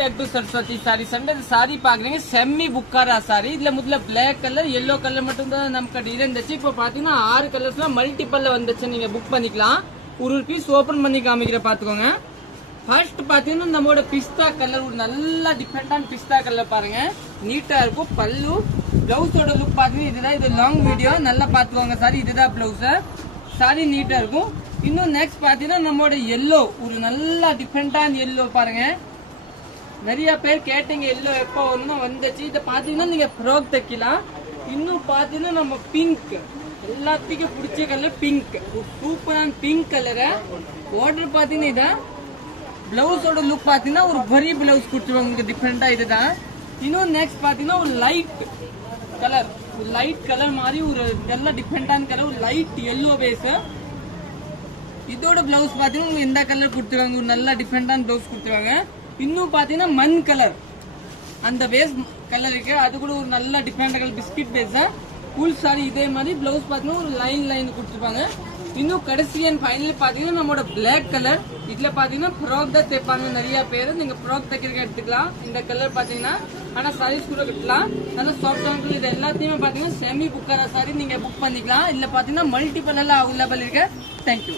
Back to Saraswati sorry சண்டை sorry பாக்குறீங்க செம்மி புக்காரா sorry இதுல முதல்ல பிளாக் கலர் எல்லோ கலர் மட்டும் தான் நமக்கு இருந்துச்சு. இப்போ பாத்தீங்கன்னா 6 கலர்ஸ்லாம் மல்டிபிள்ல வந்துச்சு. நீங்க புக் பண்ணிக்கலாம். ஒரு பீஸ் ஓபன் பண்ணி காமிக்கிற பாத்துக்கோங்க. ஃபர்ஸ்ட் பாத்தீங்கன்னா நம்மளோட பிஸ்தா கலர் ஒரு நல்ல டிஃபரெண்டான பிஸ்தா கலர் பாருங்க. நீட்டா இருக்கும். பல்லு பிளவுஸோட லுக் பாத்தீங்கன்னா இதுதான். இது லாங் வீடியோ நல்லா பாத்துக்கோங்க சாரி. இதுதான் பிளவுஸ். சாரி நீட்டா இருக்கும். இன்னும் நெக்ஸ்ட் பாத்தீங்கன்னா நம்மளோட எல்லோ ஒரு நல்ல டிஃபரெண்டான எல்லோ பாருங்க. நிறைய பேர் கேட்டீங்க எல்லோ எப்போ ஒன்னும் வந்துச்சு. இதை பாத்தீங்கன்னா நீங்க ஃப்ராக் தைக்கலாம். இன்னும் பாத்தீங்கன்னா நம்ம பிங்க் எல்லாத்துக்கும் பிடிச்ச கலர் பிங்க். சூப்பரான பிங்க் கலரு ஆர்டர் பாத்தீங்கன்னா இதான். பிளவுஸோட லுக் பாத்தீங்கன்னா ஒரு வரி பிளவுஸ் கொடுத்துருவாங்க டிஃபரெண்டா. இதுதான். இன்னும் நெக்ஸ்ட் பாத்தீங்கன்னா ஒரு லைட் கலர் ஒரு லைட் கலர் மாதிரி ஒரு நல்ல டிஃபரெண்டான கலர் ஒரு லைட் எல்லோ பேஸ். இதோட பிளவுஸ் பாத்தீங்கன்னா இந்த கலர் கொடுத்துருவாங்க. ஒரு நல்ல டிஃபரெண்டான பிளவுஸ் கொடுத்துருவாங்க. இன்னும் பாத்தீங்கன்னா மண் கலர் அந்த பேஸ் கலர் இருக்கு. அது கூட ஒரு நல்ல different colour biscuit base full sari. இதே மாதிரி பிளவுஸ் பாத்தீங்கன்னா ஒரு லைன் கொடுத்துருப்பாங்க. இன்னும் கடைசி அண்ட் ஃபைனல் பாத்தீங்கன்னா நம்மளோட பிளாக் கலர். இதுல பாத்தீங்கன்னா ஃப்ராக் தான் தைப்பாங்க நிறைய பேர். நீங்க ஃப்ராக் தைக்கிறதுக்கு எடுத்துக்கலாம். இந்த கலர் பாத்தீங்கன்னா ஆனா சாரீஸ் கூட கட்டலாம். நல்லா சாஃப்ட். இது எல்லாத்தையுமே பாத்தீங்கன்னா செமி புக்காரா சாரி நீங்க புக் பண்ணிக்கலாம். இதுல பாத்தீங்கன்னா மல்டிபிள் எல்லாம் அவைலபிள் இருக்கு. தேங்க்யூ.